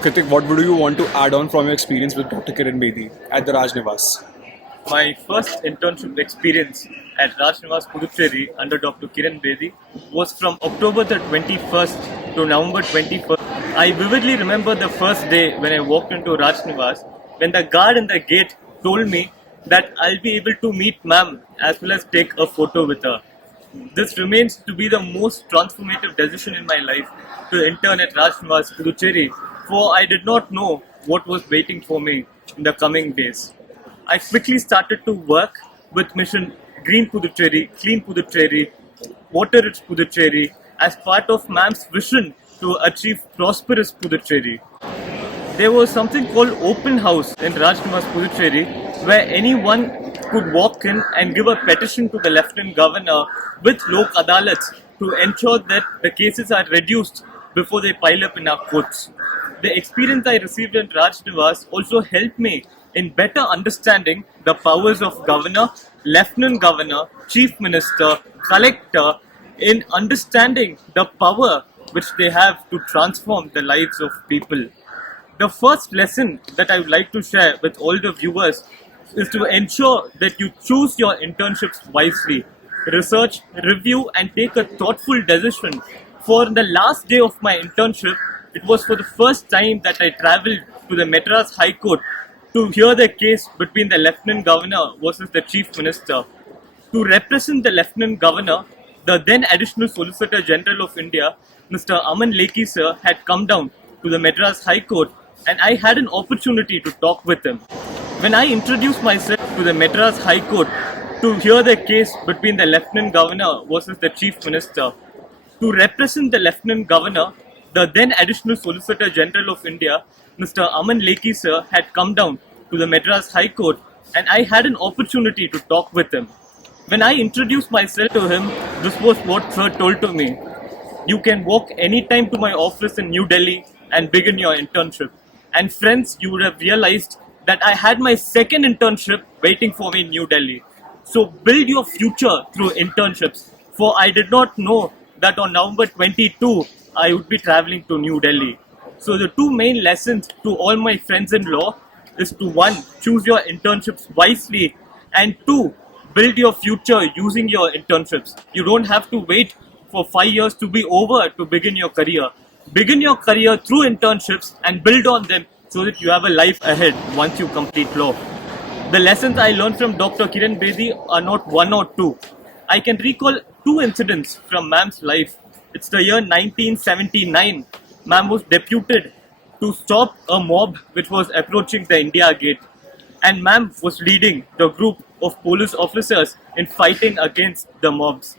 Kritik, what would you want to add on from your experience with Dr. Kiran Bedi at the Raj Nivas? My first internship experience at Raj Nivas Puducherry under Dr. Kiran Bedi was from October the 21st to November 21st. I vividly remember the first day when I walked into Raj Nivas when the guard in the gate told me that I'll be able to meet ma'am as well as take a photo with her. This remains to be the most transformative decision in my life to intern at Raj Nivas Puducherry, for I did not know what was waiting for me in the coming days. I quickly started to work with Mission Green Puducherry, Clean Puducherry, Water Rich Puducherry as part of ma'am's vision to achieve prosperous Puducherry. There was something called open house in Raj Nivas Puducherry where anyone could walk in and give a petition to the Lieutenant Governor with Lok Adalats to ensure that the cases are reduced before they pile up in our courts. The experience I received in Raj Nivas also helped me in better understanding the powers of Governor, Lieutenant Governor, Chief Minister, Collector, in understanding the power which they have to transform the lives of people. The first lesson that I would like to share with all the viewers is to ensure that you choose your internships wisely. Research, review, and take a thoughtful decision. For the last day of my internship, it was for the first time that I travelled to the Madras High Court to hear the case between the Lieutenant Governor versus the Chief Minister. To represent the Lieutenant Governor, the then Additional Solicitor General of India, Mr. Aman Lekhi sir, had come down to the Madras High Court, and I had an opportunity to talk with him. When I introduced myself to the Madras High Court to hear the case between the Lieutenant Governor versus the Chief Minister, to represent the Lieutenant Governor, the then Additional Solicitor General of India, Mr. Aman Lekhi sir, had come down to the Madras High Court, and I had an opportunity to talk with him. When I introduced myself to him, this was what sir told to me. You can walk anytime to my office in New Delhi and begin your internship. And friends, you would have realized that I had my second internship waiting for me in New Delhi. So build your future through internships. For I did not know that on November 22, I would be traveling to New Delhi. So the two main lessons to all my friends in law is to one, choose your internships wisely, and two, build your future using your internships. You don't have to wait for 5 years to be over to begin your career. Begin your career through internships and build on them so that you have a life ahead once you complete law. The lessons I learned from Dr. Kiran Bedi are not one or two. I can recall two incidents from ma'am's life. It's the year 1979. Ma'am was deputed to stop a mob which was approaching the India Gate. And ma'am was leading the group of police officers in fighting against the mobs.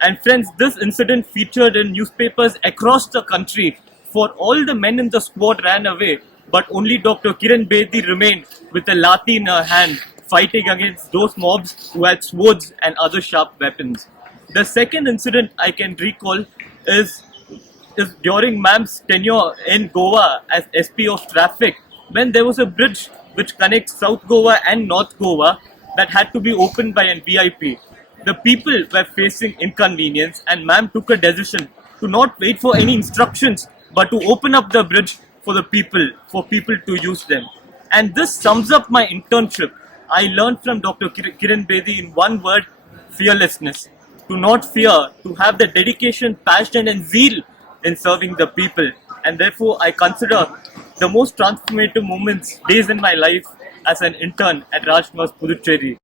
And friends, this incident featured in newspapers across the country. For all the men in the squad ran away, but only Dr. Kiran Bedi remained with a lathi in her hand, fighting against those mobs who had swords and other sharp weapons. The second incident I can recall is during ma'am's tenure in Goa as SP of Traffic, when there was a bridge which connects South Goa and North Goa that had to be opened by an VIP. The people were facing inconvenience, and ma'am took a decision to not wait for any instructions but to open up the bridge for people to use them. And this sums up my internship. I learned from Dr. Kiran Bedi in one word: fearlessness. To not fear, to have the dedication, passion and zeal in serving the people. And therefore I consider the most transformative moments, days in my life as an intern at Raj Nivas Puducherry.